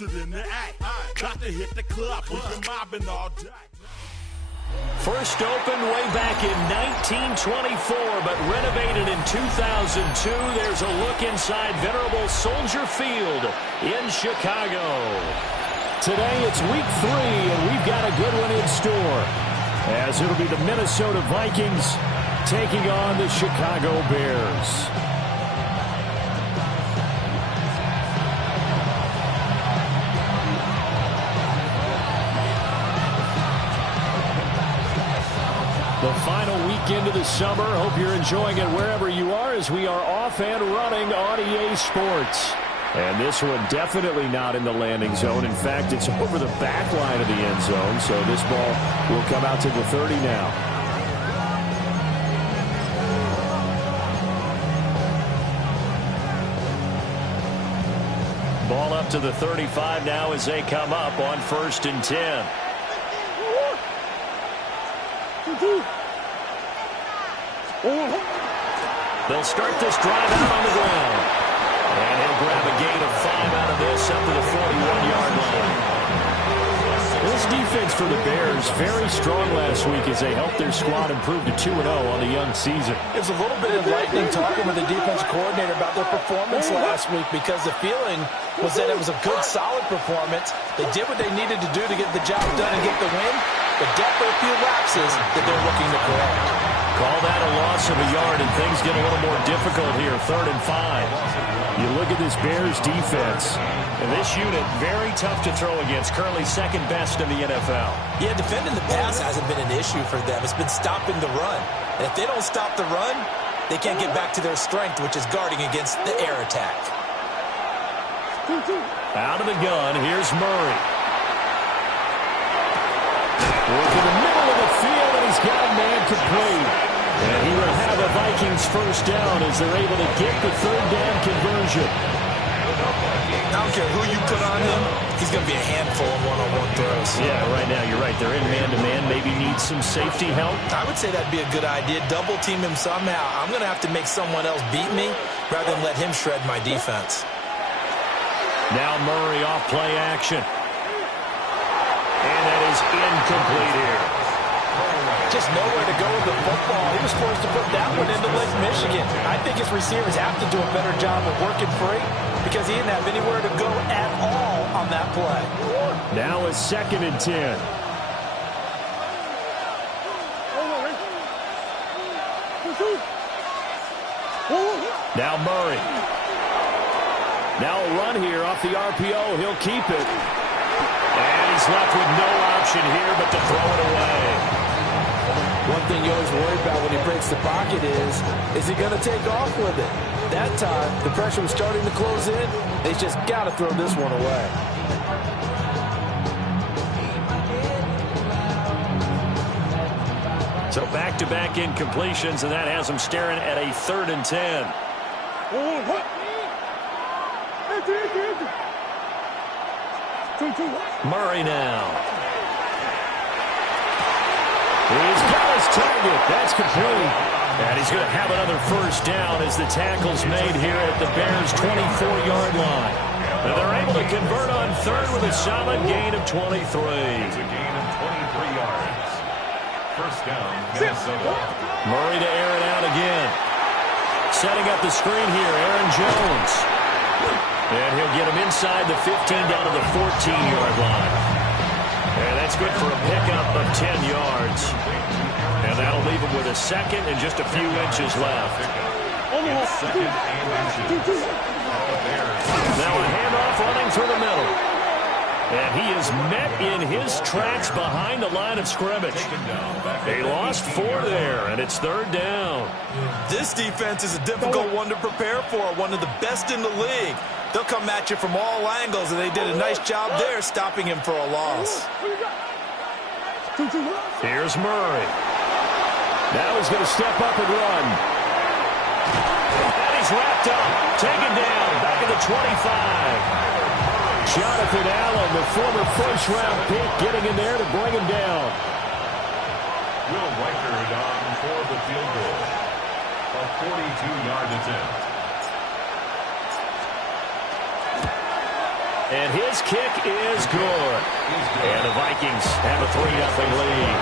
Posted in the act. Got to hit the club. We've been mobbing all day. First opened way back in 1924, but renovated in 2002. There's a look inside venerable Soldier Field in Chicago. Today it's week 3, and we've got a good one in store, as it'll be the Minnesota Vikings taking on the Chicago Bears. The final weekend of the summer. Hope you're enjoying it wherever you are, as we are off and running on EA Sports. And this one definitely not in the landing zone. In fact, it's over the back line of the end zone, so this ball will come out to the 30 now. Ball up to the 35 now as they come up on 1st and 10. They'll start this drive out on the ground. And he'll grab a gain of 5 out of this up to the 41-yard line. This defense for the Bears, very strong last week as they helped their squad improve to 2-0 on the young season. It was a little bit enlightening talking with the defensive coordinator about their performance last week, because the feeling was that it was a good, solid performance. They did what they needed to do to get the job done and get the win, but definitely a few lapses that they're looking to correct. Call that a loss of a yard, and things get a little more difficult here, 3rd and 5. You look at this Bears defense, and this unit very tough to throw against, currently 2nd best in the NFL. Yeah, defending the pass hasn't been an issue for them. It's been stopping the run. And if they don't stop the run, they can't get back to their strength, which is guarding against the air attack. Out of the gun, here's Murray. Work in the middle of the field, and he's got a man complete. And he will have a Vikings first down as they're able to get the 3rd down conversion. I don't care who you put on him, he's going to be a handful of one-on-one throws. Yeah, right now, you're right. They're in man-to-man, maybe need some safety help. I would say that'd be a good idea. Double team him somehow. I'm going to have to make someone else beat me rather than let him shred my defense. Now Murray off play action. And that is incomplete here. Just nowhere to go with the football. He was forced to put that one into Lake Michigan. I think his receivers have to do a better job of working free, because he didn't have anywhere to go at all on that play. Now it's 2nd and 10. Now Murray. Now a run here off the RPO. He'll keep it. And he's left with no option here but to throw it away. One thing you always worry about when he breaks the pocket is he going to take off with it? That time, the pressure was starting to close in. They just got to throw this one away. So back-to-back incompletions, and that has them staring at a 3rd and 10. Murray now. He's got his target. That's complete. And he's going to have another first down as the tackle's made here at the Bears' 24-yard line. And they're able to convert on 3rd with a solid gain of 23. It's a gain of 23 yards. First down, Minnesota. Murray to air it out again. Setting up the screen here, Aaron Jones. And he'll get him inside the 15 down to the 14-yard line. And that's good for a pickup of 10 yards. And that'll leave him with a 2nd and just a few inches left. Now a handoff running through the middle. And he is met in his tracks behind the line of scrimmage. They lost 4 there, and it's 3rd down. This defense is a difficult one to prepare for, one of the best in the league. They'll come at you from all angles, and they did a nice job there stopping him for a loss. Here's Murray. Now he's going to step up and run. And he's wrapped up, taken down, back at the 25. Jonathan Allen, the former first-round pick, getting in there to bring him down. Will Reichard on for the field goal. A 42-yard attempt. And his kick is good. And the Vikings have a 3-0 lead.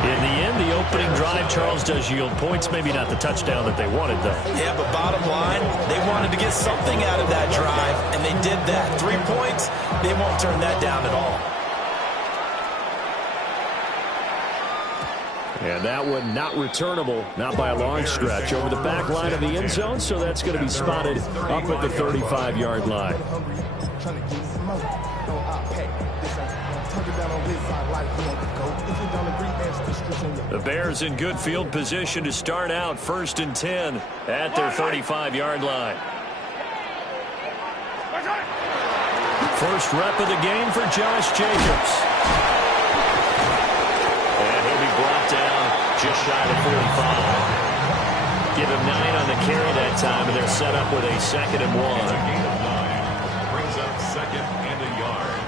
In the end, the opening drive, Charles, does yield points. Maybe not the touchdown that they wanted, though. Yeah, but bottom line, they wanted to get something out of that drive, and they did that. 3 points, they won't turn that down at all. And that one not returnable, not by a long stretch, over the back line of the end zone, so that's going to be spotted up at the 35-yard line. The Bears in good field position to start out 1st and 10 at their 35-yard line. First rep of the game for Josh Jacobs. And he'll be brought down just shy of 45. Give him 9 on the carry that time, and they're set up with a 2nd and 1. Brings up 2nd and a yard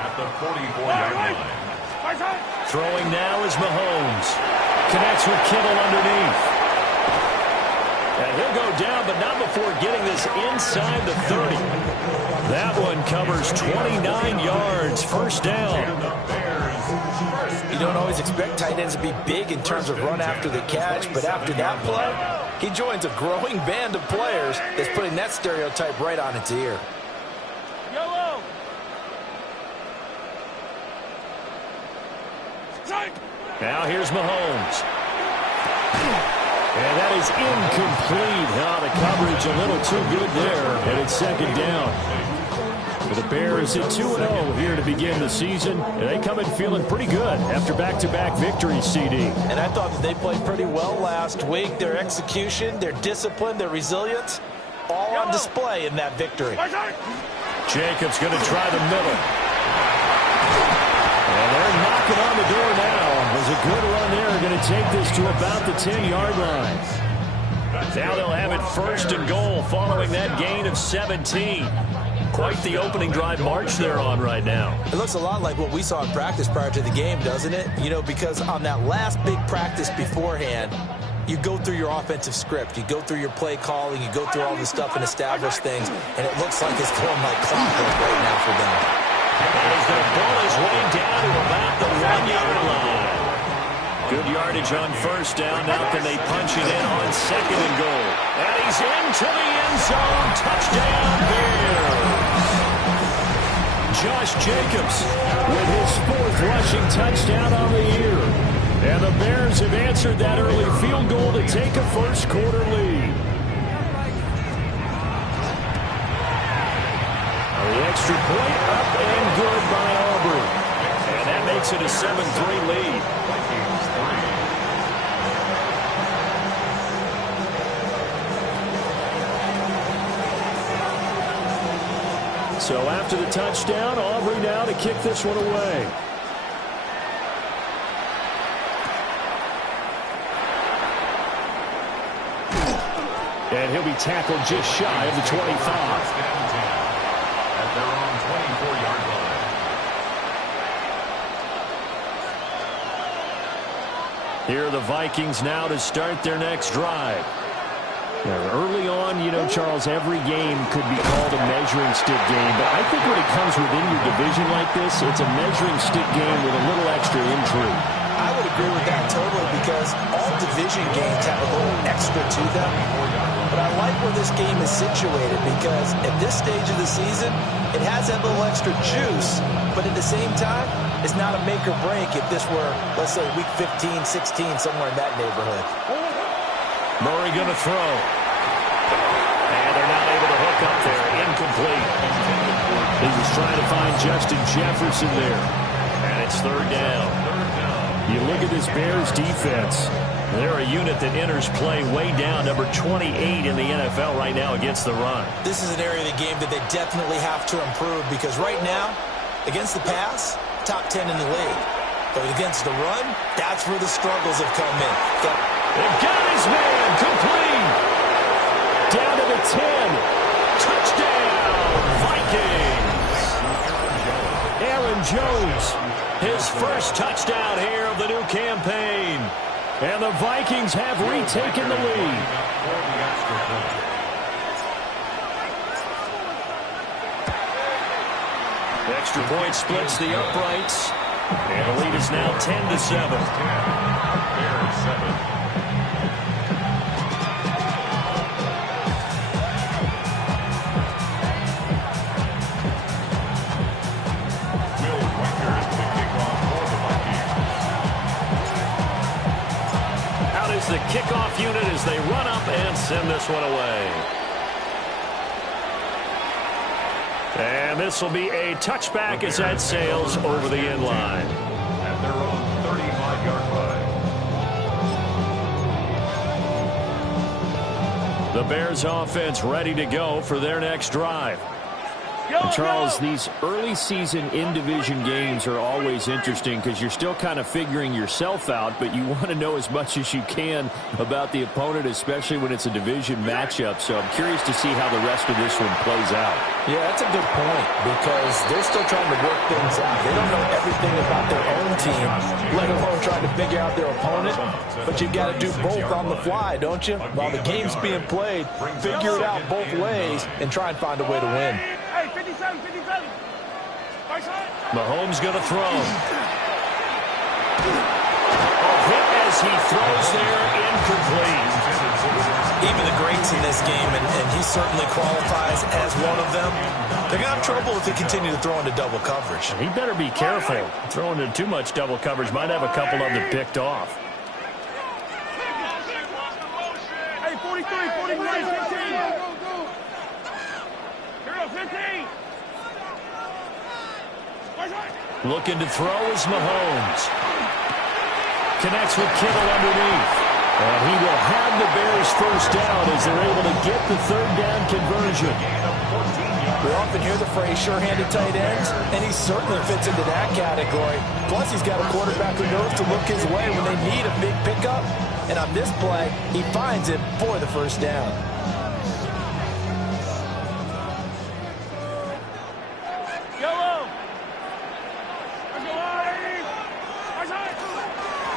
at the 44-yard line. Throwing now is Mahomes. Connects with Kittle underneath. And he'll go down, but not before getting this inside the 30. That one covers 29 yards. First down. You don't always expect tight ends to be big in terms of run after the catch, but after that play, he joins a growing band of players that's putting that stereotype right on its ear. Now here's Mahomes. And that is incomplete. The coverage a little too good there, and it's 2nd down. For the Bears at 2-0 here to begin the season, and they come in feeling pretty good after back-to-back victories, CD. And I thought that they played pretty well last week. Their execution, their discipline, their resilience, all on display in that victory. Jacobs going to try the middle. And they're knocking on the door now. There's a good run there. Going to take this to about the 10-yard line. Now they'll have it 1st and goal following that gain of 17. Quite the opening drive march they're on right now. It looks a lot like what we saw in practice prior to the game, doesn't it? You know, because on that last big practice beforehand, you go through your offensive script. You go through your play calling. You go through all this stuff and establish things. And it looks like it's going like clockwork right now for them. And he's going to ball his way down to about the 1-yard line. Good yardage on 1st down. Now can they punch it in on 2nd and goal? And he's into the end zone. Touchdown, Bears. Josh Jacobs with his 4th rushing touchdown on the year. And the Bears have answered that early field goal to take a first-quarter lead. The extra point up and good by Aubrey. And that makes it a 7-3 lead. So after the touchdown, Aubrey now to kick this one away. And he'll be tackled just shy of the 25. At their own 24-yard line. Here are the Vikings now to start their next drive. Now, early on, you know, Charles, every game could be called a measuring stick game, but I think when it comes within your division like this, it's a measuring stick game with a little extra intrigue. I would agree with that totally because all division games have a little extra to them. But I like where this game is situated because at this stage of the season, it has that little extra juice, but at the same time, it's not a make or break if this were, let's say, week 15, 16, somewhere in that neighborhood. Murray going to throw. And they're not able to hook up there. Incomplete. He was trying to find Justin Jefferson there. And it's 3rd down. You look at this Bears defense. They're a unit that enters play way down, number 28 in the NFL right now against the run. This is an area of the game that they definitely have to improve because right now, against the pass, top 10 in the league. But against the run, that's where the struggles have come in. They've got his man complete. Down to the 10. Touchdown, Vikings. Aaron Jones, his first touchdown here of the new campaign. And the Vikings have retaken the lead. Extra point splits the uprights. And the lead is now 10-7. Bears 7. The kickoff unit as they run up and send this one away. And this will be a touchback as that sails over the end line. At their own 35-yard line. The Bears offense ready to go for their next drive. Charles, these early season in-division games are always interesting because you're still kind of figuring yourself out, but you want to know as much as you can about the opponent, especially when it's a division matchup. So I'm curious to see how the rest of this one plays out. Yeah, that's a good point because they're still trying to work things out. They don't know everything about their own team, let alone trying to figure out their opponent. But you've got to do both on the fly, don't you? While the game's being played, figure it out both ways and try and find a way to win. Mahomes going to throw. A hit as he throws there, incomplete. Even the greats in this game, and he certainly qualifies as one of them, they're going to have trouble if they continue to throw into double coverage. He better be careful. Throwing into too much double coverage might have a couple of them picked off. Hey, 43, 43, 15. Here we go, 15. Looking to throw is Mahomes. Connects with Kittle underneath. And he will have the Bears first down as they're able to get the third down conversion. We often hear the phrase sure-handed tight ends, and he certainly fits into that category. Plus, he's got a quarterback who knows to look his way when they need a big pickup. And on this play, he finds it for the first down.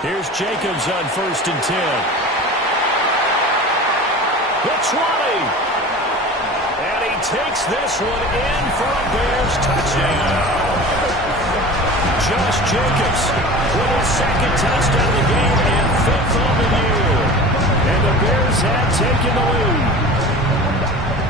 Here's Jacobs on 1st and 10. The 20. And he takes this one in for a Bears touchdown. Josh Jacobs with his second touchdown of the game and 5th on the year. And the Bears have taken the lead.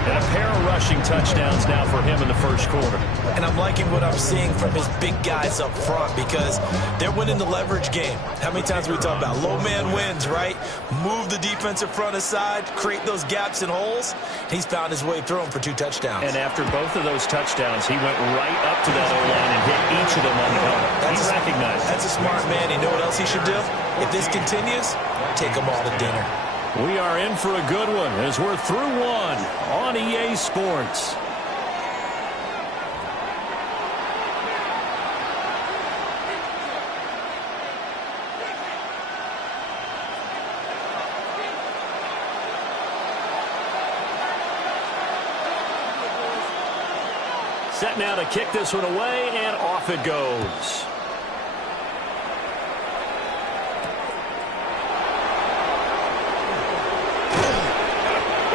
And a pair of rushing touchdowns now for him in the first quarter. And I'm liking what I'm seeing from his big guys up front because they're winning the leverage game. How many times we talk about low man wins, right? Move the defensive front aside, create those gaps and holes. He's found his way through them for 2 touchdowns. And after both of those touchdowns, he went right up to that O-line and hit each of them on the helmet. He's recognized. That's a smart man. You know what else he should do? If this continues, take them all to dinner. We are in for a good one as we're through one on EA Sports. Set now to kick this one away, and off it goes.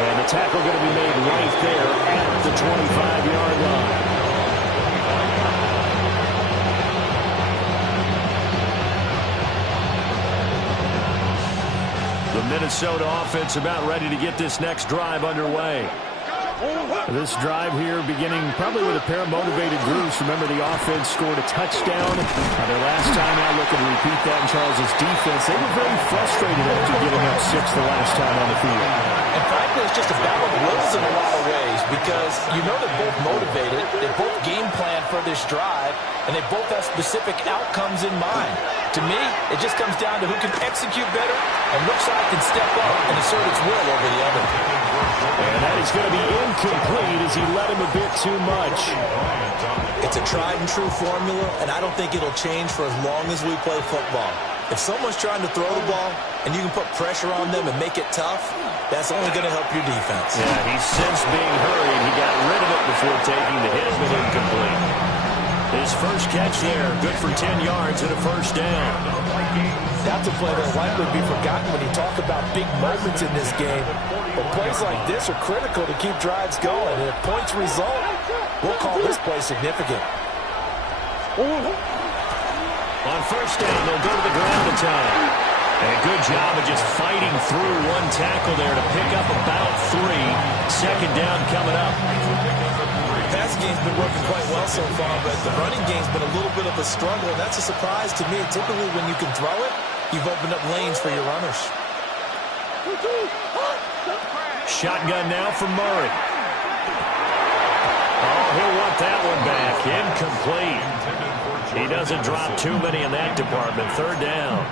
And the tackle going to be made right there at the 25-yard line. The Minnesota offense about ready to get this next drive underway. This drive here beginning probably with a pair of motivated groups. Remember, the offense scored a touchdown. Their last time out, looking to repeat that in Charles's defense. They were very frustrated after giving up 6 the last time on the field. And frankly, it's just a battle of wills in a lot of ways because you know they're both motivated. They both game plan for this drive, and they both have specific outcomes in mind. To me, it just comes down to who can execute better and which side can step up and assert its will over the other. And that is going to be incomplete as he let him a bit too much. It's a tried and true formula, and I don't think it'll change for as long as we play football. If someone's trying to throw the ball and you can put pressure on them and make it tough, that's only going to help your defense. Yeah, he's since being hurried. He got rid of it before taking the hit, but incomplete. His first catch there, good for 10 yards and a first down. That's a play that'll likely be forgotten when you talk about big moments in this game. But plays like this are critical to keep drives going. And if points result, we'll call this play significant. On first down, they'll go to the ground attack. And a good job of just fighting through one tackle there to pick up about 3. Second down coming up. The passing game's been working quite well so far, but the running game's been a little bit of a struggle. That's a surprise to me. Typically, when you can throw it, you've opened up lanes for your runners. Shotgun now for Murray. Oh, he'll want that one back. Incomplete. He doesn't drop too many in that department. Third down.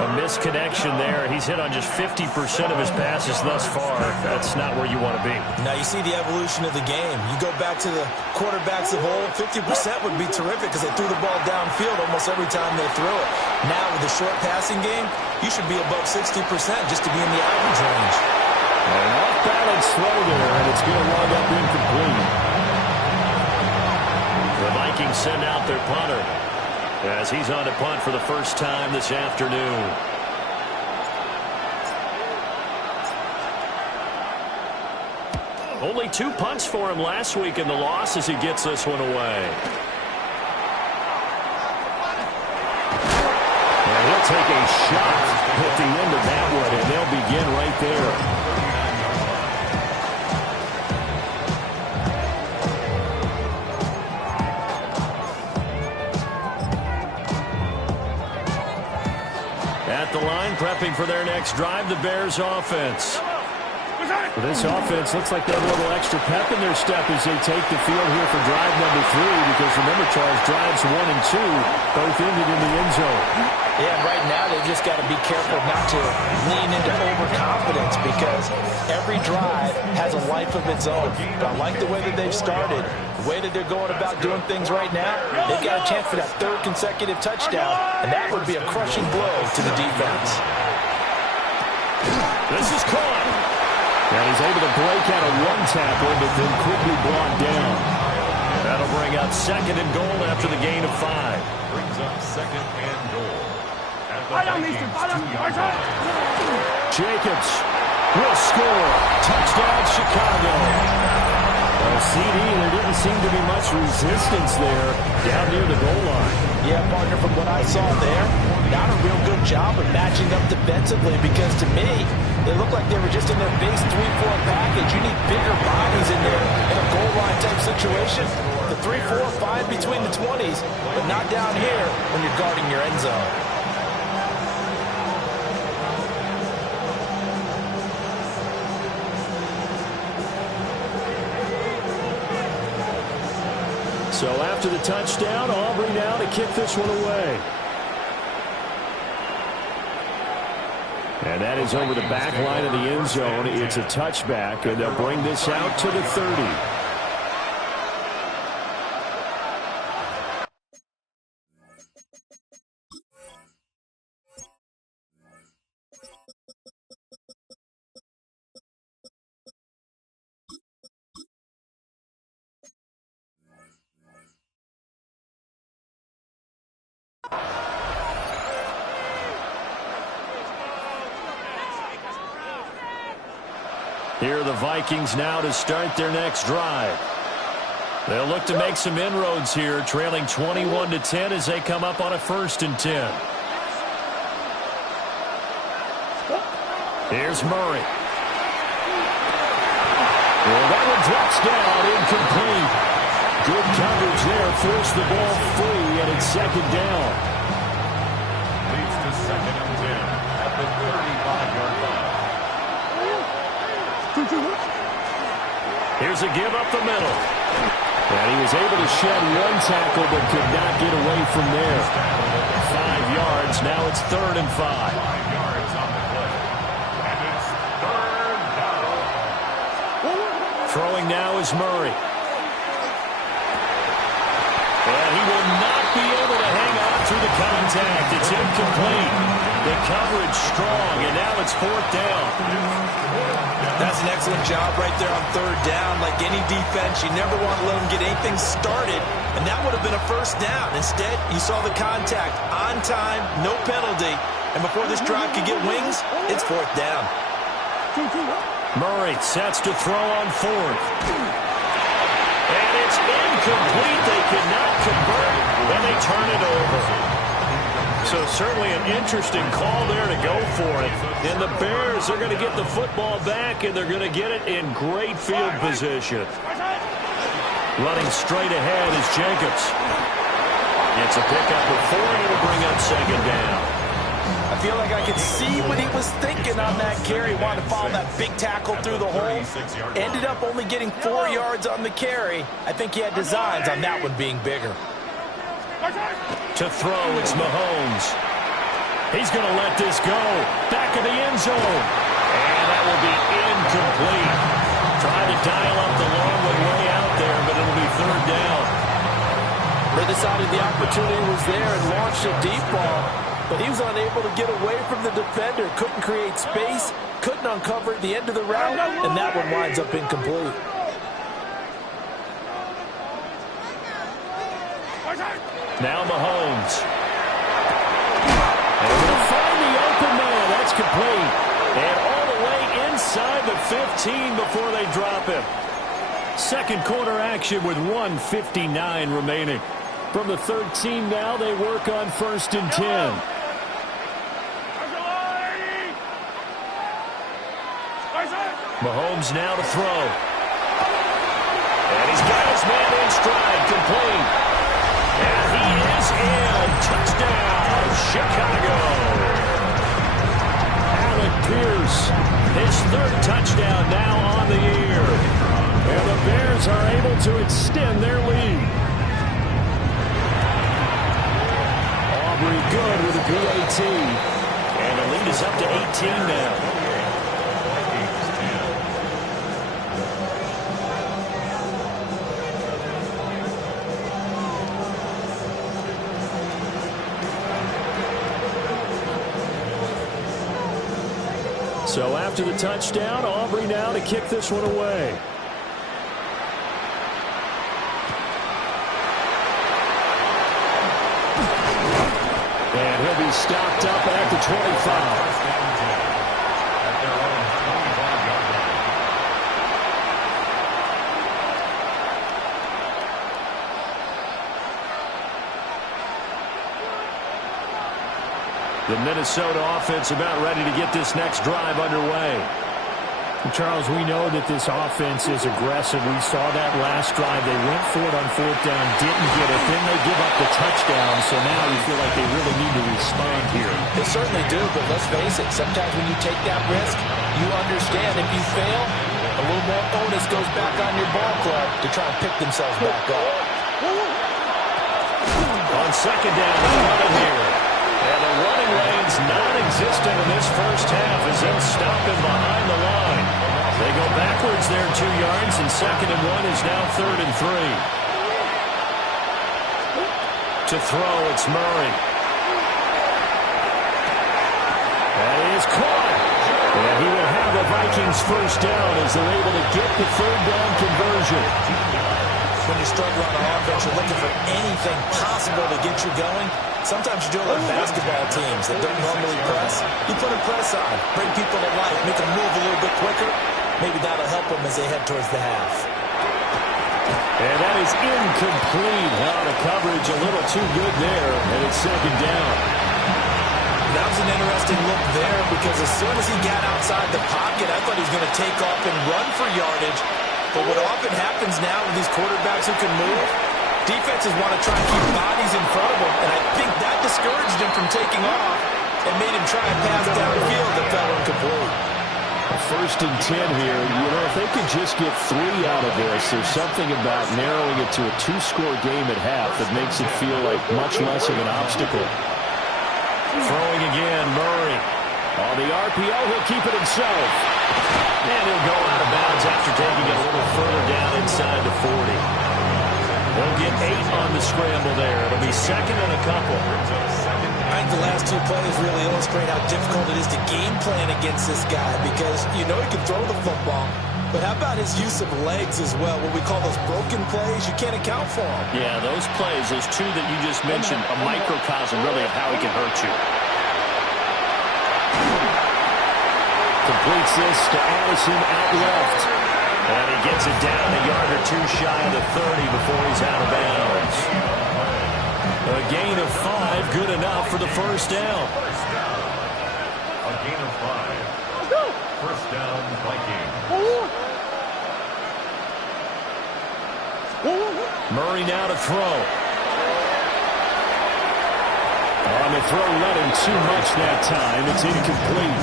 A misconnection there. He's hit on just 50% of his passes thus far. That's not where you want to be. Now you see the evolution of the game. You go back to the quarterbacks of old, 50% would be terrific because they threw the ball downfield almost every time they threw it. Now with the short passing game, you should be above 60% just to be in the average range. An off-balance throw there, and it's going to wind up incomplete. The Vikings send out their punter as he's on to punt for the first time this afternoon. Only 2 punts for him last week in the loss as he gets this one away. And he'll take a shot at the end of that one, and they'll begin right there. At the line, prepping for their next drive, the Bears offense. Well, this offense looks like they have a little extra pep in their step as they take the field here for drive number 3, because remember, Charles, drives 1 and 2 both ended in the end zone. Yeah, right now they've just got to be careful not to lean into overconfidence because every drive has a life of its own. But I like the way that they've started, the way that they're going about doing things right now. They've got a chance for that 3rd consecutive touchdown, and that would be a crushing blow to the defense. This is caught. And he's able to break out of 1 tackle, but then quickly brought down. That'll bring up 2nd and goal after the gain of 5. Brings up 2nd and goal. At the Vikings 2-yard line. Jacobs will score. Touchdown, Chicago. Well, CD, there didn't seem to be much resistance there down near the goal line. Yeah, partner, from what I saw there, not a real good job of matching up defensively because to me, they look like they were just in their base 3-4 package. You need bigger bodies in there in a goal line type situation. The 3-4-5 between the 20s, but not down here when you're guarding your end zone. So after the touchdown, Aubrey now to kick this one away. And that is over the back line of the end zone. It's a touchback, and they'll bring this out to the 30. Here are the Vikings now to start their next drive. They'll look to make some inroads here, trailing 21-10 as they come up on a 1st and 10. Here's Murray. Well, that one drops down, incomplete. Good coverage there, forced the ball free, and it's 2nd down. Leads to 2nd and 10 at the 35-yard line. Here's a give up the middle. And he was able to shed 1 tackle, but could not get away from there. 5 yards. Now it's 3rd and 5. 5 yards on the play. And it's 3rd down. Throwing now is Murray. And he will not be able to hang on through the contact. It's incomplete. The coverage strong, and now it's 4th down. That's an excellent job right there on 3rd down. Like any defense, you never want to let them get anything started, and that would have been a 1st down. Instead, you saw the contact on time, no penalty, and before this drive could get wings, it's 4th down. Murray sets to throw on 4th. And it It's incomplete. They cannot convert, and they turn it over. So certainly an interesting call there to go for it. And the Bears are going to get the football back, and they're going to get it in great field position. Running straight ahead is Jacobs. It's a pickup of 4, and it'll bring up second down. I feel like I could see what he was thinking on that carry. Wanted to follow that big tackle through the hole. Ended up only getting 4 yards on the carry. I think he had designs on that one being bigger. To throw, it's Mahomes. He's going to let this go. Back of the end zone. And that will be incomplete. Trying to dial up the long one way out there, but it'll be third down. They decided the opportunity was there and launched a deep ball, but he was unable to get away from the defender. Couldn't create space, couldn't uncover at the end of the route, and that one winds up incomplete. Now Mahomes. And they'll find the open man. That's complete. And all the way inside the 15 before they drop him. Second quarter action with 1:59 remaining. From the 13 now, they work on 1st and 10. Mahomes now to throw. And he's got his man in stride, complete. And he is in. Touchdown, Chicago. Alec Pierce, his 3rd touchdown now on the year. And the Bears are able to extend their lead. Aubrey good with a PAT. And the lead is up to 18 now. So after the touchdown, Aubrey now to kick this one away. And he'll be stopped up at the 25. The Minnesota offense about ready to get this next drive underway. Charles, we know that this offense is aggressive. We saw that last drive. They went for it on 4th down, didn't get it. Then they give up the touchdown. So now you feel like they really need to respond here. They certainly do, but let's face it. Sometimes when you take that risk, you understand if you fail, a little more onus goes back on your ball club to try and pick themselves back up. On second down, they're running here. And the running lane's non-existent in this first half as they'll stop him behind the line. They go backwards there 2 yards, and 2nd and 1 is now 3rd and 3. To throw, it's Murray. That is caught. And he will have the Vikings first down as they're able to get the 3rd down conversion. When you struggle on offense, you're looking for anything possible to get you going. Sometimes you do it like basketball teams that don't normally press. You put a press on, bring people to life, make them move a little bit quicker. Maybe that'll help them as they head towards the half. And that is incomplete. Out of coverage, a little too good there, and it's 2nd down. That was an interesting look there because as soon as he got outside the pocket, I thought he was going to take off and run for yardage. But what often happens now with these quarterbacks who can move, defenses want to try and keep bodies in front of them, and I think that discouraged him from taking off and made him try and pass downfield that fell incomplete. 1st and 10 here. You know, if they could just get 3 out of this, there's something about narrowing it to a 2-score game at half that makes it feel like much less of an obstacle. Throwing again, Murray. On the RPO, he'll keep it himself. And he'll go out of bounds after taking it a little further down inside the 40. They'll get 8 on the scramble there. It'll be 2nd and a couple. I think the last 2 plays really illustrate how difficult it is to game plan against this guy because you know he can throw the football. But how about his use of legs as well? What we call those broken plays, you can't account for them. Yeah, those plays, those 2 that you just mentioned, a microcosm really of how he can hurt you. Completes this to Allison out left. And he gets it down a yard or two shy of the 30 before he's out of bounds. A gain of 5, good enough for the first down. A gain of 5. First down, Vikings. Murray now to throw. On the throw, led him too much that time. It's incomplete.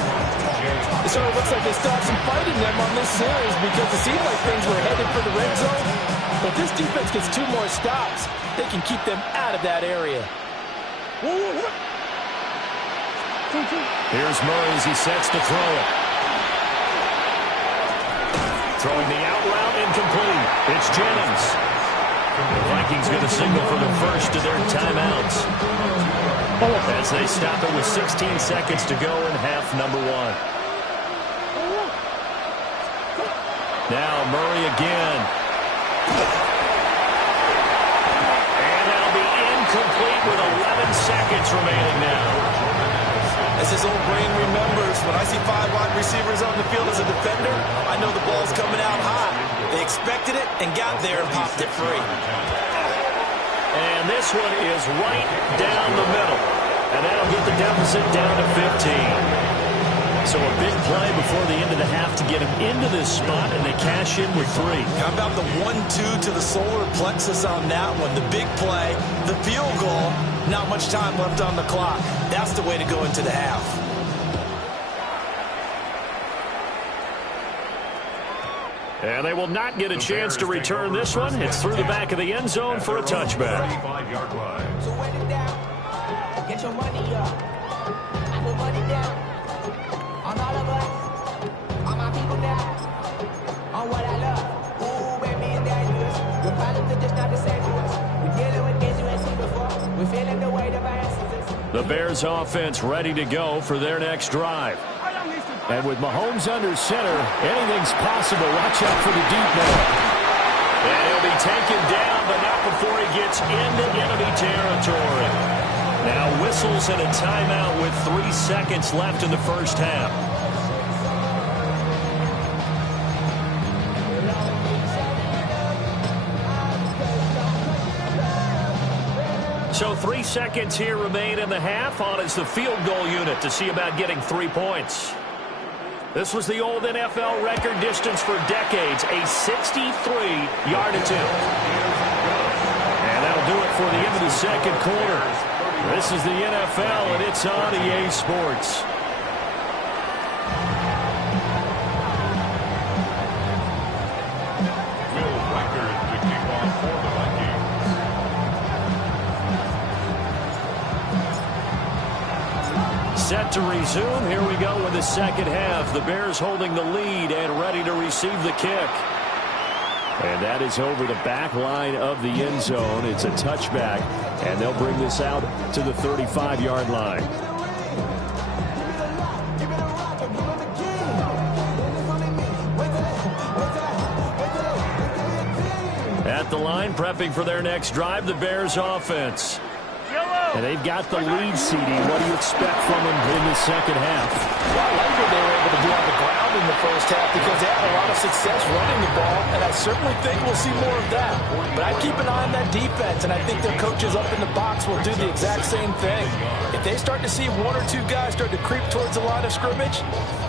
It sort of looks like they still have some fight in them on this series because it seemed like things were headed for the red zone. But this defense gets 2 more stops. They can keep them out of that area. Here's Murray as he sets to throw it. Throwing the out route, incomplete. It's Jennings. The Vikings going to signal for the first of their timeouts as they stop it with 16 seconds to go in half number 1. Now Murray again. And that'll be incomplete with 11 seconds remaining now. As his old brain remembers, when I see 5 wide receivers on the field as a defender, I know the ball's coming out high. They expected it and got there and popped it free. And this one is right down the middle. And that'll get the deficit down to 15. So a big play before the end of the half to get him into this spot, and they cash in with 3. How about the 1-2 to the solar plexus on that one? The big play, the field goal, not much time left on the clock. That's the way to go into the half. And they will not get a chance to return this one. It's through the back of the end zone for a touchback. 35-yard line. So wet it down. Get your money up. Put money down. On all of us. On my people now. On what I love. Ooh, baby, it's dangerous. Your problems are just not the same to us. We're dealing with things you ain't seen before. We're feeling the weight of our ancestors. The Bears offense ready to go for their next drive. And with Mahomes under center, anything's possible. Watch out for the deep ball. And he'll be taken down, but not before he gets into enemy territory. Now whistles and a timeout with 3 seconds left in the first half. So 3 seconds here remain in the half. On is the field goal unit to see about getting 3 points. This was the old NFL record distance for decades, a 63-yard attempt. And that'll do it for the end of the second quarter. This is the NFL, and it's on EA Sports. Will Reichard to kick off for the Vikings. Set to resume. Here we go with the second half. The Bears holding the lead and ready to receive the kick. And that is over the back line of the end zone. It's a touchback, and they'll bring this out to the 35-yard line. At the line, prepping for their next drive, the Bears offense. And they've got the lead seeding. What do you expect from them in the second half? Well, I like what they were able to do on the ground in the first half because they had a lot of success running the ball, and I certainly think we'll see more of that. But I keep an eye on that defense, and I think their coaches up in the box will do the exact same thing. If they start to see 1 or 2 guys start to creep towards the line of scrimmage,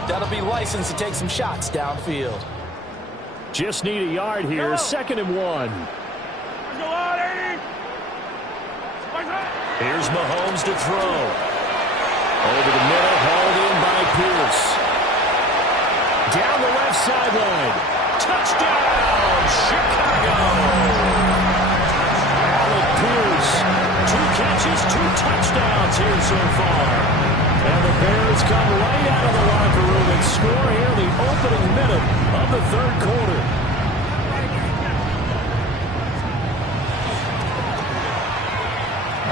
that'll be licensed to take some shots downfield. Just need a yard here. 2nd and 1. Here's Mahomes to throw. Over the middle, hauled in by Pierce. Down the left sideline. Touchdown, Chicago! Alec Pierce, 2 catches, 2 touchdowns here so far. And the Bears come right out of the locker room and score here in the opening minute of the third quarter.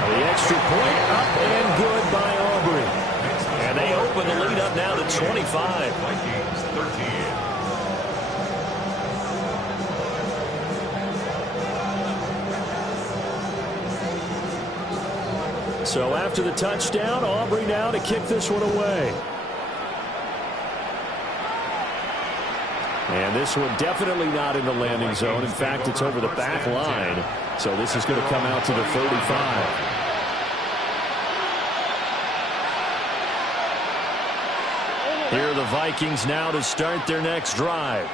The extra point up and good by Aubrey. And they open the lead up now to 25. Vikings 13. So after the touchdown, Aubrey now to kick this one away. And this one definitely not in the landing zone. In fact, it's over the back line. So this is going to come out to the 35. Here are the Vikings now to start their next drive.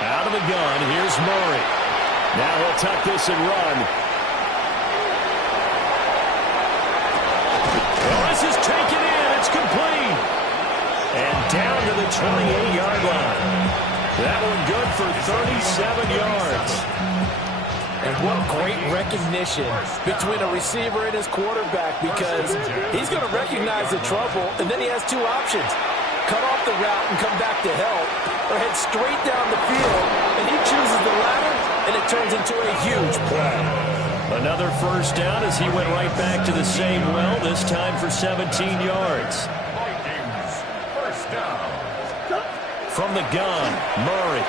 Out of the gun, here's Murray. Now he'll tuck this and run. Well, this is taken in. It's complete. And down to the 28-yard line. That one good for 37 yards. And what great recognition between a receiver and his quarterback, because he's going to recognize the trouble, and then he has two options. Cut off the route and come back to help, or head straight down the field, and he chooses the latter, and it turns into a huge play. Another first down as he went right back to the same well, this time for 17 yards. Vikings, first down. From the gun, Murray.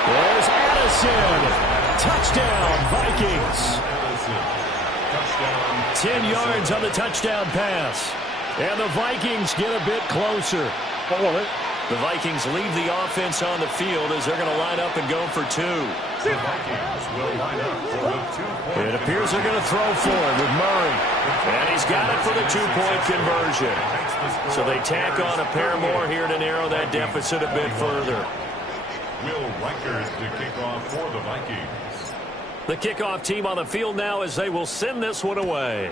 There's Addison. Touchdown, Vikings. Touchdown. 10 yards on the touchdown pass. And the Vikings get a bit closer. The Vikings leave the offense on the field as they're going to line up and go for two. The Vikings will line up for the 2-point. It appears they're going to throw for it with Murray. And he's got it for the 2-point conversion. So they tack on a pair more here to narrow that deficit a bit further. Will Reichert to kick off for the Vikings. The kickoff team on the field now as they will send this one away.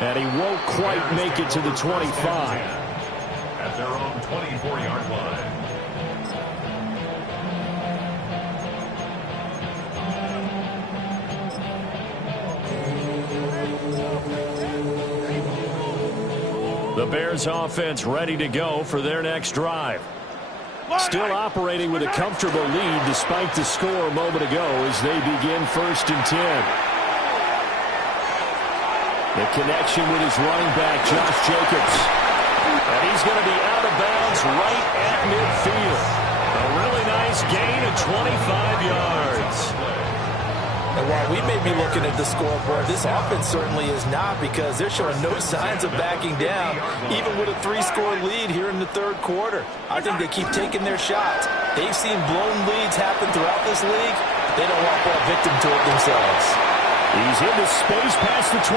And he won't quite make it to the 25. At their own 24-yard line. The Bears offense ready to go for their next drive. Still operating with a comfortable lead despite the score a moment ago as they begin 1st and 10. The connection with his running back, Josh Jacobs. And he's going to be out of bounds right at midfield. A really nice gain of 25 yards. And while we may be looking at the scoreboard, this offense certainly is not, because they're showing no signs of backing down, even with a 3-score lead here in the third quarter. I think they keep taking their shots. They've seen blown leads happen throughout this league. They don't want to fall victim to it themselves. He's into space past the 25.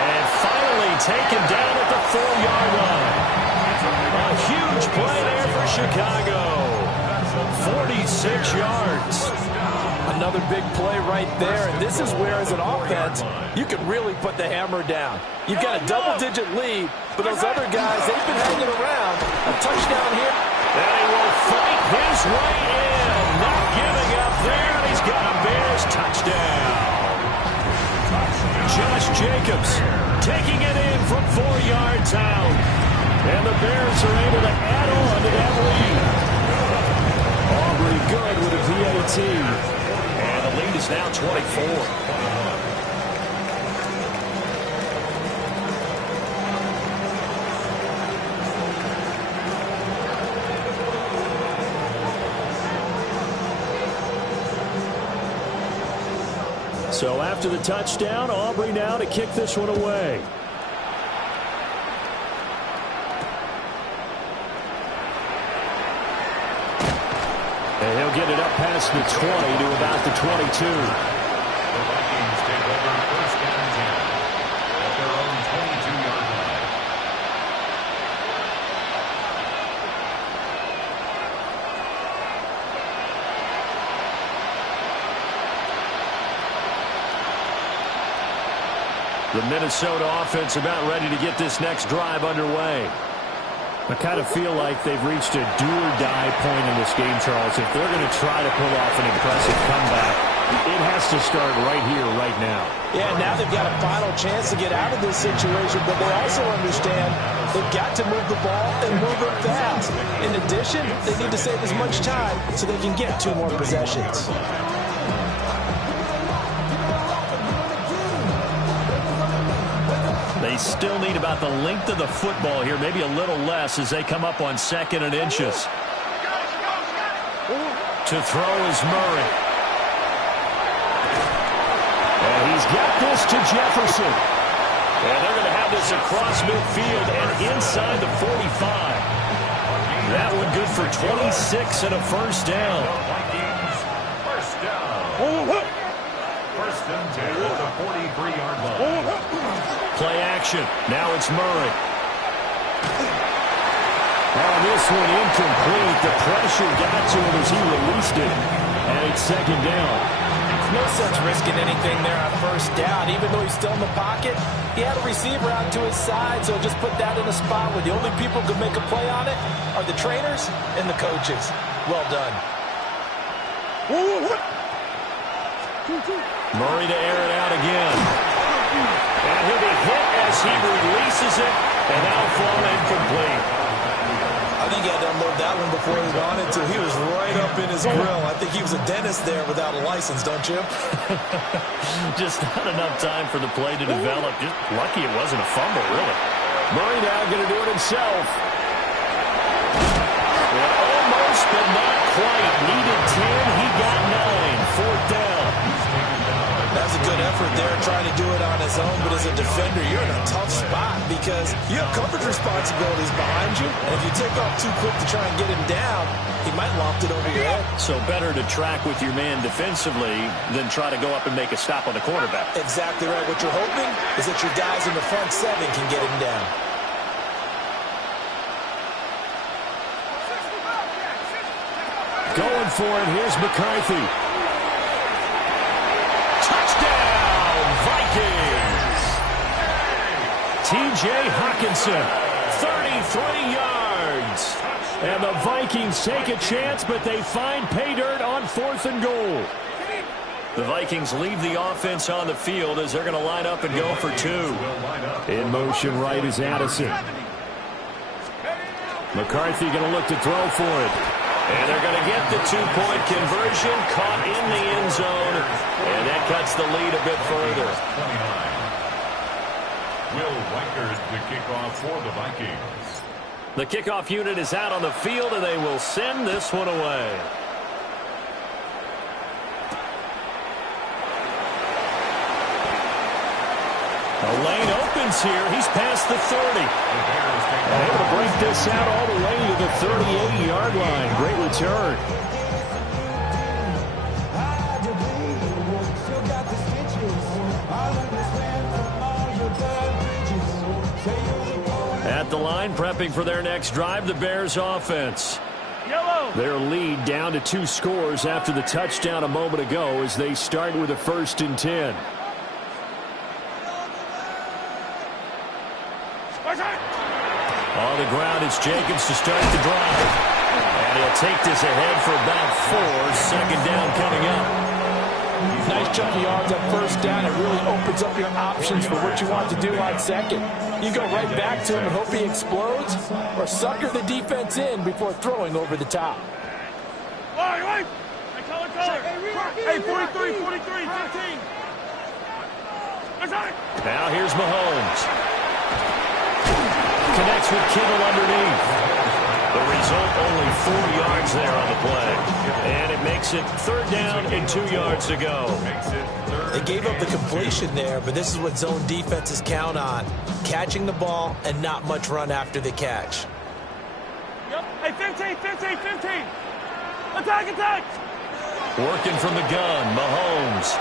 And finally taken down at the 4-yard line. A huge play there for Chicago. 46 yards. Another big play right there, and this is where, as an offense, you can really put the hammer down. You've got a double-digit lead, but those other guys, they've been hanging around. A touchdown here. And he will fight his way in. Not giving up there, and he's got a Bears touchdown. Josh Jacobs taking it in from 4 yards out. And the Bears are able to add on to that lead. Aubrey good with a PAT. And the lead is now 24. So after the touchdown, Aubrey now to kick this one away. And he'll get it up past the 20 to about the 22. The Vikings take over 1st and 10 at their own 22-yard line. The Minnesota offense about ready to get this next drive underway. I kind of feel like they've reached a do-or-die point in this game, Charles. If they're going to try to pull off an impressive comeback, it has to start right here, right now. Yeah, now they've got a final chance to get out of this situation, but they also understand they've got to move the ball and move it fast. In addition, they need to save as much time so they can get 2 more possessions. They still need about the length of the football here, maybe a little less as they come up on 2nd and inches. To throw is Murray. And he's got this to Jefferson. And they're going to have this across midfield and inside the 45. That one good for 26 and a first down. Vikings, first down. First and 10 at the 43-yard line. Play action. Now it's Murray. Oh, this one incomplete. The pressure got to him as he released it. And it's second down. No sense risking anything there on first down. Even though he's still in the pocket, he had a receiver out to his side, so just put that in a spot where the only people who can make a play on it are the trainers and the coaches. Well done. Murray to air it out again. And he'll be hit as he releases it, and that'll fall incomplete. I think he had to unload that one before he wanted to. He was right up in his grill. I think he was a dentist there without a license, don't you? Just not enough time for the play to develop. Just lucky it wasn't a fumble, really. Murray now going to do it himself. Well, almost, but not quite. Needed 10. He got 9. Fourth down. That was a good effort there trying to do it on his own, but as a defender, you're in a tough spot because you have coverage responsibilities behind you, and if you take off too quick to try and get him down, he might loft it over your head. So better to track with your man defensively than try to go up and make a stop on the quarterback. Exactly right. What you're hoping is that your guys in the front seven can get him down. Going for it. Here's McCarthy. Vikings. T.J. Hawkinson, 33 yards. And the Vikings take a chance, but they find pay dirt on 4th and goal. The Vikings leave the offense on the field as they're going to line up and go for 2. In motion right is Addison. McCarthy going to look to throw for it. And they're going to get the 2-point conversion, caught in the end zone, and that cuts the lead a bit further. 29. Will Weichert, the kickoff for the Vikings. The kickoff unit is out on the field, and they will send this one away. A lane opens here. He's past the 30. Able to break this out all the way to the 38-yard line. Great return. At the line, prepping for their next drive, the Bears offense. Their lead down to 2 scores after the touchdown a moment ago as they start with a 1st and 10. On the ground, it's Jacobs to start the drive. And he'll take this ahead for about 4. Second down coming up. Nice chunk of yards on first down. It really opens up your options for what you want to do on second. You go right back to him and hope he explodes, or sucker the defense in before throwing over the top. Hey, 43, 15. Now here's Mahomes. Connects with Kittle underneath. The result, only 4 yards there on the play. And it makes it 3rd down and 2 yards to go. They gave up the completion there, but this is what zone defenses count on. Catching the ball and not much run after the catch. Yep. Hey, 15. Attack. Working from the gun, Mahomes.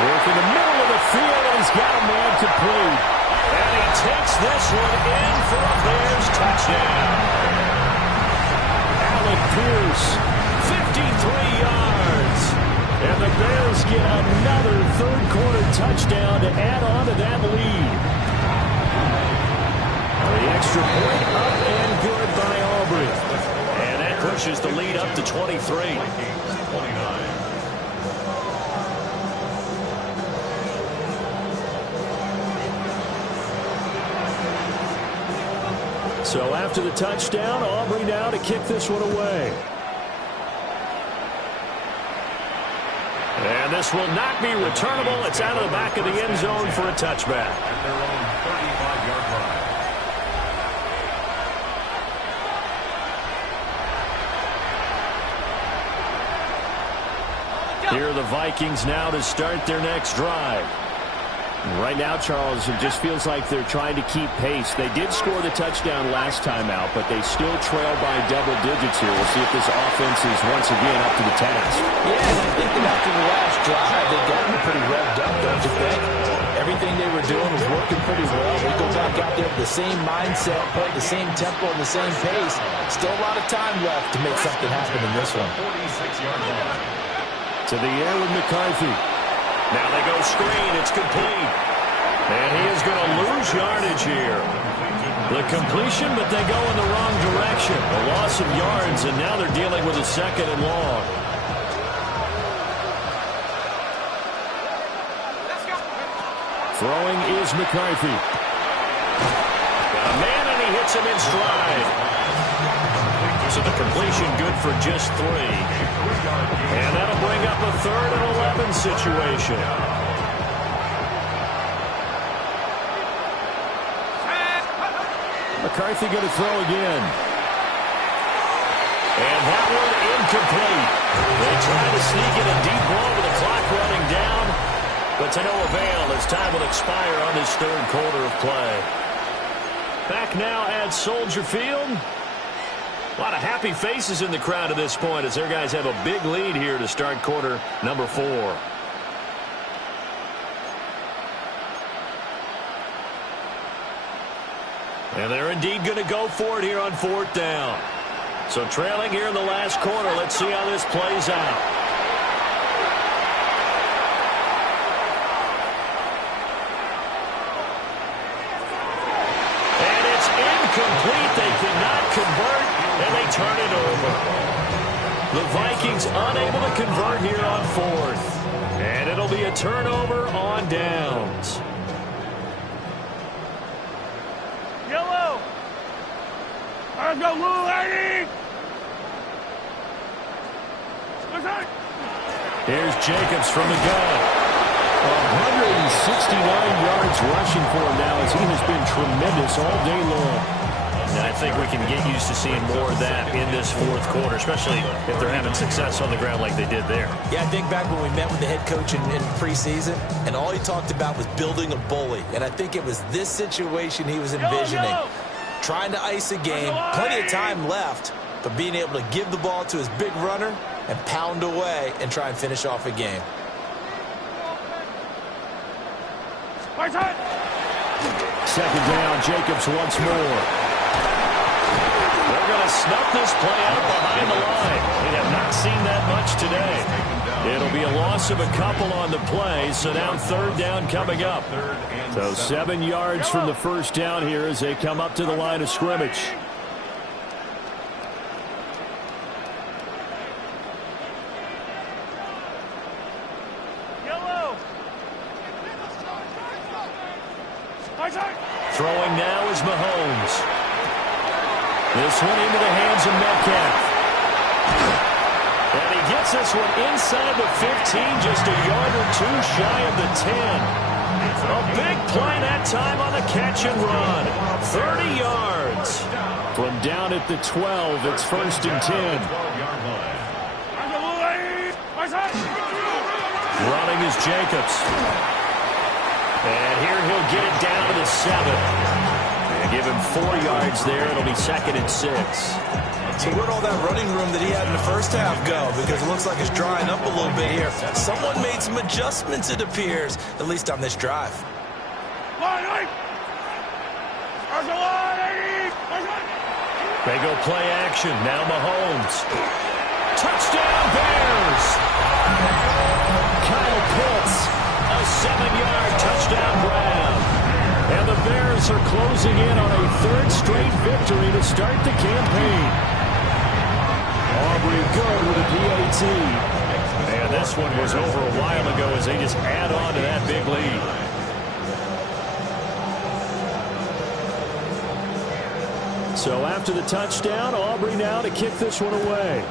Working the middle of the field, and he's got a man complete. And he takes this one in for a Bears touchdown. Alec Pierce, 53 yards. And the Bears get another 3rd-quarter touchdown to add on to that lead. The extra point up and good by Aubrey. And that pushes the lead up to 23. 29. So after the touchdown, Aubrey now to kick this one away. And this will not be returnable. It's out of the back of the end zone for a touchback. At their own 35-yard line. Here are the Vikings now to start their next drive. Right now, Charles, it just feels like they're trying to keep pace. They did score the touchdown last time out, but they still trail by double digits here. We'll see if this offense is once again up to the task. Yeah, and I think that after the last drive, they got them pretty revved up, don't you think? Everything they were doing was working pretty well. They go back out there with the same mindset, play the same tempo and the same pace. Still a lot of time left to make something happen in this one. 46-yard line. To the air with McCarthy. Now they go screen. It's complete. And he is going to lose yardage here. The completion, but they go in the wrong direction. A loss of yards, and now they're dealing with a second and long. Throwing is McCarthy. Got a man, and he hits him in stride. So the completion good for just 3. And that'll bring up a 3rd and 11 situation. McCarthy going to throw again. And that one incomplete. They try to sneak in a deep ball with the clock running down, but to no avail as time will expire on this 3rd quarter of play. Back now at Soldier Field. A lot of happy faces in the crowd at this point as their guys have a big lead here to start quarter number 4. And they're indeed going to go for it here on 4th down. So trailing here in the last quarter. Let's see how this plays out. And it's incomplete. They cannot convert, and they turn it over. The Vikings unable to convert here on 4th. And it'll be a turnover on downs. Yellow. Let's go, Blue Lady. Here's Jacobs from the gun. 169 yards rushing for him now as he has been tremendous all day long. And I think we can get used to seeing more of that in this 4th quarter, especially if they're having success on the ground like they did there. Yeah, I think back when we met with the head coach in preseason, and all he talked about was building a bully. And I think it was this situation he was envisioning. Trying to ice a game, plenty of time left, but being able to give the ball to his big runner and pound away and try and finish off a game. Second down, Jacobs once more. They're going to snuff this play out behind the line. We have not seen that much today. It'll be a loss of a couple on the play, so now 3rd down coming up. So 7 yards from the first down here as they come up to the line of scrimmage. Throwing now is Mahomes. This one into the hands of Metcalf. And he gets this one inside the 15, just a yard or 2 shy of the 10. A big play that time on the catch and run. 30 yards. From down at the 12, it's 1st and 10. Running is Jacobs. And here he'll get it down to the 7. And give him 4 yards there. It'll be 2nd and 6. So where'd all that running room that he had in the first half go? Because it looks like it's drying up a little bit here. Someone made some adjustments, it appears, at least on this drive. They go play action. Now Mahomes. Touchdown Bears! Kyle Pitts, a 7-yard touchdown grab. And the Bears are closing in on a 3rd straight victory to start the campaign. Aubrey good with a PAT. And this one was over a while ago as they just add on to that big lead. So after the touchdown, Aubrey now to kick this one away.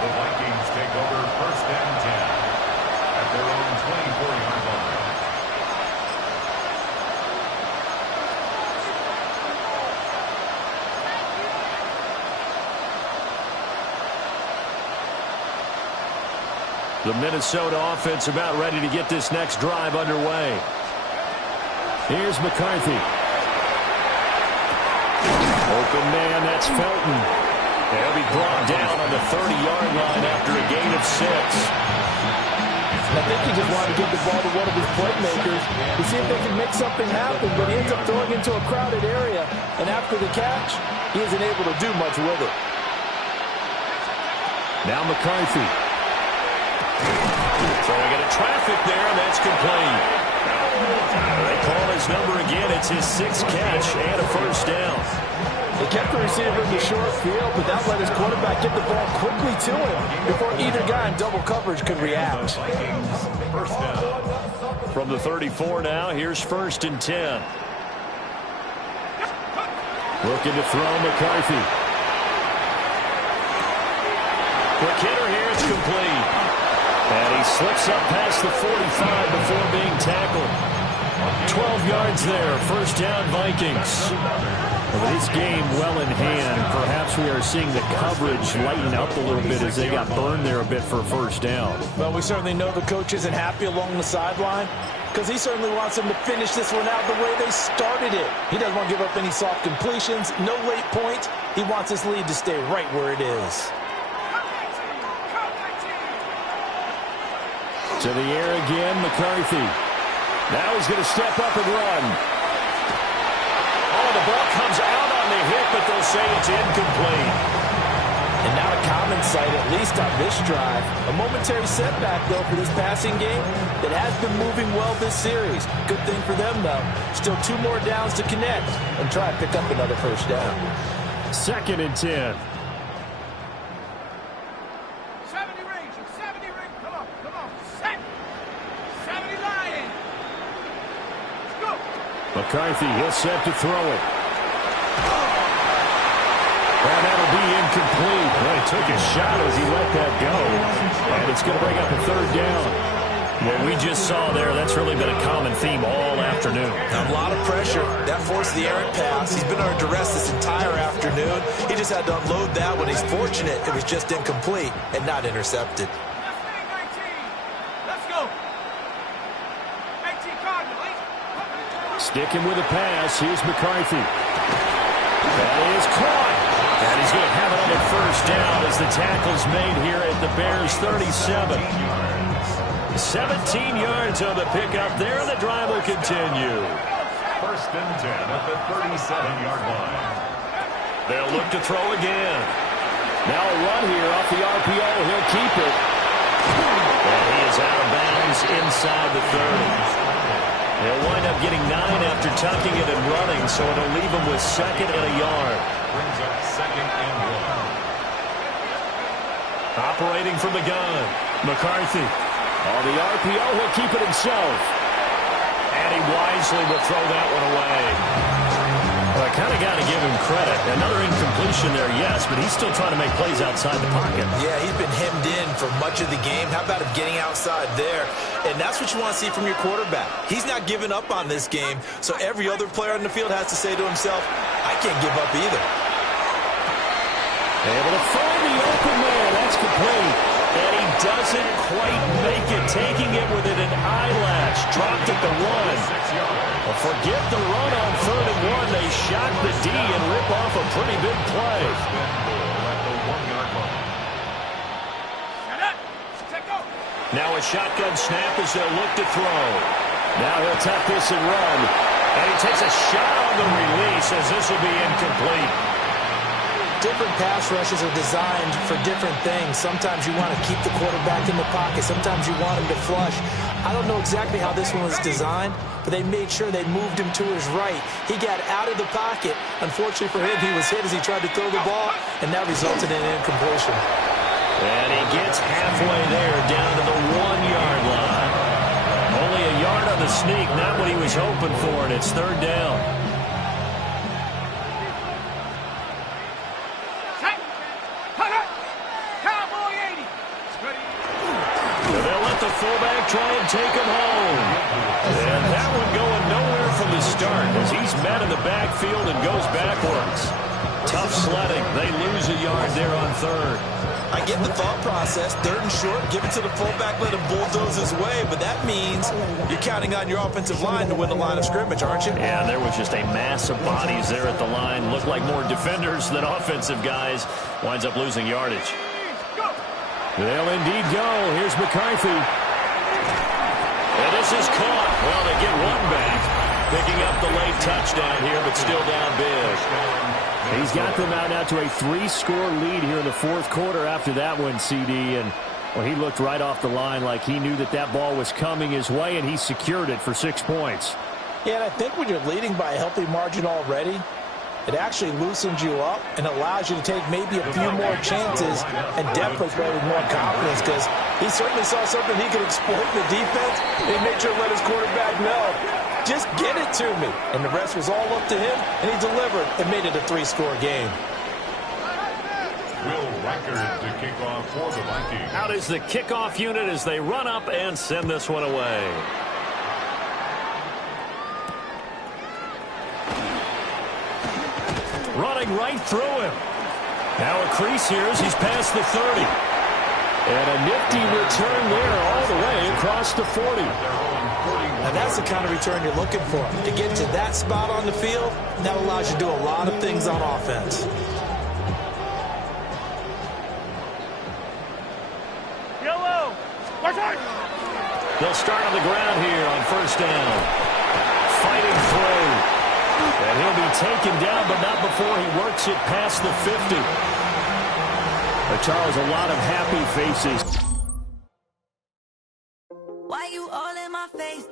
The Vikings take over 1st and 10 at their own 24-yard line. The Minnesota offense about ready to get this next drive underway. Here's McCarthy. Open man, that's Felton. They'll be brought down on the 30-yard line after a gain of 6. I think he just wanted to give the ball to one of his playmakers to see if they can make something happen, but he ends up throwing into a crowded area, and after the catch, he isn't able to do much with it. Now McCarthy. Throwing into traffic there, and that's complete. They call his number again. It's his 6th catch and a first down. They kept the receiver in the short field, but that let his quarterback get the ball quickly to him before either guy in double coverage could react. First down. From the 34 now, here's 1st and 10. Looking to throw McCarthy. Quick hitter here, it's complete. And he slips up past the 45 before being tackled. 12 yards there, first down Vikings. With this game well in hand, perhaps we are seeing the coverage lighten up a little bit as they got burned there a bit for a first down. Well, we certainly know the coach isn't happy along the sideline because he certainly wants them to finish this one out the way they started it. He doesn't want to give up any soft completions, no late points. He wants this lead to stay right where it is. To the air again, McCarthy. Now he's going to step up and run. Oh, the ball comes out on the hit, but they'll say it's incomplete. And not a common sight, at least on this drive. A momentary setback, though, for this passing game that has been moving well this series. Good thing for them, though. Still 2 more downs to connect and try to pick up another first down. 2nd and 10. 70 range, 70 range. Come on, set. 70 line. Let's go. McCarthy, he'll set to throw it. And that'll be incomplete. Well, he took a shot as he let that go. And it's going to bring up a 3rd down. What we just saw there, that's really been a common theme all afternoon. A lot of pressure. That forced the errant pass. He's been under duress this entire afternoon. He just had to unload that when he's fortunate it was just incomplete and not intercepted. Let's go. 18 Cardinal. Sticking with a pass. Here's McCarthy. That is caught. And he's going to have it on the first down as the tackle's made here at the Bears' 37. 17 yards on the pickup there, and the drive will continue. 1st and 10 at the 37-yard line. They'll look to throw again. Now a run here off the RPO. He'll keep it. And he is out of bounds inside the 30. They'll wind up getting 9 after tucking it and running, so it'll leave him with 2nd and a yard. Brings up 2nd and 1. Operating from the gun, McCarthy. On the RPO, he'll keep it himself. And he wisely will throw that one away. Well, I kind of got to give him credit. Another incompletion there, yes, but he's still trying to make plays outside the pocket. Yeah, he's been hemmed in for much of the game. How about him getting outside there? And that's what you want to see from your quarterback. He's not giving up on this game, so every other player on the field has to say to himself, I can't give up either. Able to find the open man. That's complete. And he doesn't quite make it, taking it within an eyelash. Dropped at the 1. Well, forget the run on 3rd and 1. They shock the D and rip off a pretty big play. Now a shotgun snap as they'll look to throw. Now he'll tap this and run. And he takes a shot on the release as this will be incomplete. Different pass rushes are designed for different things. Sometimes you want to keep the quarterback in the pocket. Sometimes you want him to flush. I don't know exactly how this one was designed, but they made sure they moved him to his right. He got out of the pocket. Unfortunately for him, he was hit as he tried to throw the ball, and that resulted in an incompletion. And he gets halfway there, down to the 1-yard line. Only a yard on the sneak, not what he was hoping for, and it's 3rd down. Fullback try and take him home. And that one going nowhere from the start as he's met in the backfield and goes backwards. Tough sledding. They lose a yard there on third. I get the thought process. Third and short, give it to the fullback, let him bulldoze his way. But that means you're counting on your offensive line to win the line of scrimmage, aren't you? Yeah, there was just a mass of bodies there at the line. Looked like more defenders than offensive guys. Winds up losing yardage. They'll indeed go. Here's McCarthy. And this is caught. Well, they get one back. Picking up the late touchdown here, but still down big. He's got them out now to a 3-score lead here in the fourth quarter after that one, CD. And, well, he looked right off the line like he knew that that ball was coming his way, and he secured it for 6 points. Yeah, and I think when you're leading by a healthy margin already, it actually loosens you up and allows you to take maybe a few more chances and definitely play with more confidence, because he certainly saw something he could exploit in the defense. He made sure to let his quarterback know, just get it to me. And the rest was all up to him, and he delivered and made it a 3-score game. Will Riker to kick off for the Vikings. Out is the kickoff unit as they run up and send this one away. Running right through him. Now a crease here as he's past the 30. And a nifty return there all the way across the 40. And that's the kind of return you're looking for. To get to that spot on the field, that allows you to do a lot of things on offense. They'll start on the ground here on first down. Fighting through. And he'll be taken down, but not before he works it past the 50. Charles, a lot of happy faces. Why you all in my face?